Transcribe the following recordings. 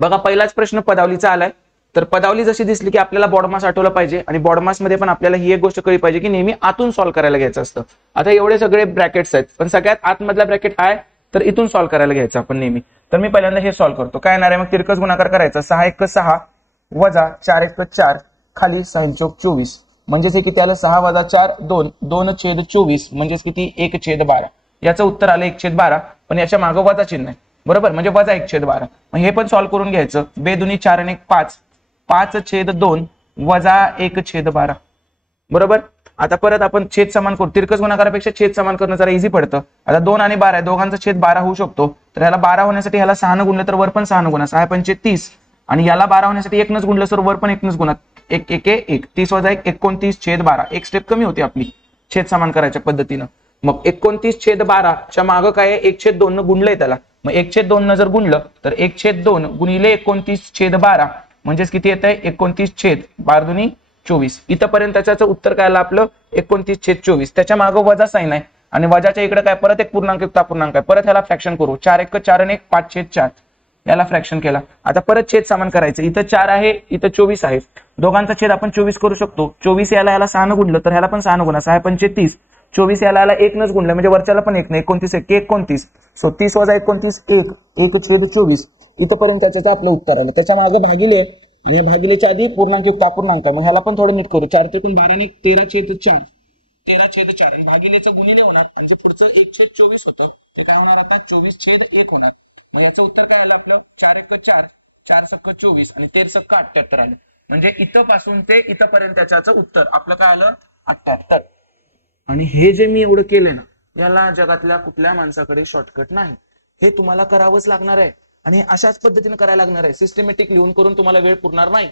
बघा पहिलाच प्रश्न पदावलीचा आलाय. तर पदावली जशी दिसली की आपल्याला बॉडमास आठवलं पाहिजे आणि बॉडमास मध्ये पण आपल्याला ही एक गोष्ट कळली पाहिजे की नेहमी आतून सॉल्व्ह करायला घ्यायचं असतं. आता एवढे सगळे ब्रॅकेट्स आहेत पण सगळ्यात आतमधला ब्रॅकेट आहे तर इथून सॉल्व्ह करायला घ्यायचं आपण नेहमी. तर मी पहिल्यांदा हे सॉल्व्ह करतो. काय येणार आहे मग तिरकस गुणाकार करायचा 6 × 6 वजा 4 × 4 खाली 6 चौक 24 म्हणजेच हे किती आलं 6 वजा 4 2 2/24 म्हणजेच किती 1/12. याचं उत्तर आलं 1/12 पण याच्या मागं वजा चिन्ह आहे बरोबर म्हणजे वजा 1/12. मग हे पण सॉल्व्ह करून घ्यायचं. 2 दुनी 4 आणि 1 5 5/2 वजा 1/12 बरोबर. आता परत आपण छेद समान करू. तिरकस गुणाकारापेक्षा छेद समान करणं जरा इझी पडतं. आता 2 आणि 12 आहे दोघांचा छेद 12 होऊ शकतो. तर ह्याला 12 होण्यासाठी ह्याला 6 न गुणलं तर वर पण 6 न गुणा 6 पंचे 30 आणि याला 12 होण्यासाठी 1 नच गुणलं तर वर पण 1 नच गुणा 1 1 1 30 वजा 1 29/12. एक स्टेप कमी होती आपली छेद समान करायच्या पद्धतीनं. मग 29/12 च्या मागं काय आहे 1/2 न गुणलंय त्याला. मग 1/2 न जर गुणलं तर 1/2 गुणिले 29/12 म्हणजेच किती येत आहे 29/12 24. इथपर्यंत त्याचं उत्तर काय आलं आपलं 29/24. त्याच्या मागं वजा साइन आहे आणि वजाच्या इकडे काय परत एक पूर्णांक युक्त अपूर्णांक आहे. परत ह्याला फ्रॅक्शन करू 4 × 4 आणि 1 5/4 याला फ्रॅक्शन केला. आता परत छेद समान करायचं. इथं 4 आहे इथं 24 आहे दोघांचा छेद आपण 24 करू शकतो. 24 याला 6 न गुणलं तर ह्याला पण 6 न गुणा 6 पंचे 30 24 याला 1 नच गुणलं म्हणजे वरच्याला पण 1 नाही 29 29 सो 30 वजा 29 1 1/24 इथपर्यंत त्याचं आपलं उत्तर आलं. त्याच्या मागे भागिले आणि या भागिलेच्या आधी पूर्णांक युक्त अपूर्णांक आहे. मग ह्याला पण थोडं नीट करू 4 × 12 आणि 13/4 13/4 आणि भागिलेचं गुणिले होणार आणि जे पुढचं 1/24 होतं ते काय होणार आता 24/1 होणार. मग याचं उत्तर काय आलं आपलं 4 × 4 4 × 24 आणि 13 × 78 आलं. म्हणजे इथपासून ते इथपर्यंत त्याचं उत्तर आपलं काय आलं 78. आणि हे जे मी एवढं केलंय ना याला जगातल्या कुठल्या माणसाकडे शॉर्टकट नाही. हे तुम्हाला करावंच लागणार आहे आणि अशाच पद्धतीने करायला लागणार आहे. सिस्टमॅटिक लिहून करून तुम्हाला वेळ पुरणार नाही.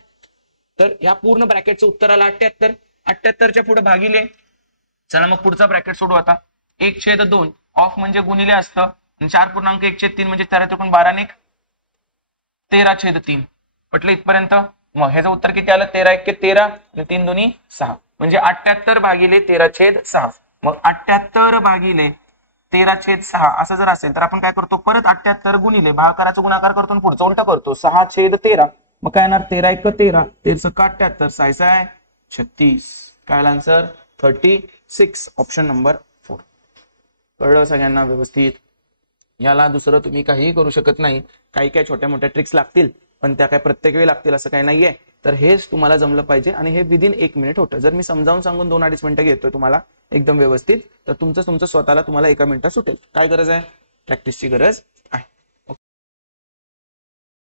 तर या पूर्ण ब्रॅकेटचं उत्तर आलं 78. 78च्या पुढे भागिले. चला मग पुढचा ब्रॅकेट सोडू आता. 1/2 ऑफ म्हणजे गुणिले असतं आणि 4.1/3 म्हणजे 4 × 12 आणि 13/3 म्हटलं इथपर्यंत. मग ह्याचं उत्तर किती आलं 13 × 1 13 आणि 3 2 6 म्हणजे 78 भागिले 13/6. मग 78 भागिले 13/6 असं जर असेल तर आपण काय करतो परत 78 गुणिले भागाकाराचा गुणाकार करतो आणि पुढचा उलटा करतो 6/13. मग काय येणार 13 × 13 13 × 78 6 आहे 36. काय आन्सर 36 ऑप्शन नंबर 4. कळलं सगळ्यांना व्यवस्थित. याला दुसरं तुम्ही काहीही करू शकत नाही. काही काही छोट्या मोठ्या ट्रिक्स लागतील पण त्या काय प्रत्येक वेळी लागतील असं काही नाहीये. तर हेच तुम्हाला जमलं पाहिजे आणि हे विदिन 1 मिनिट होतं. जर मी समजावून सांगून 2-2.5 मिनिटं घेतोय तुम्हाला एकदम व्यवस्थित तर तुमचं स्वतःला तुम्हाला 1 मिनिटात सुटेल. काय गरज आहे प्रॅक्टिसची गरज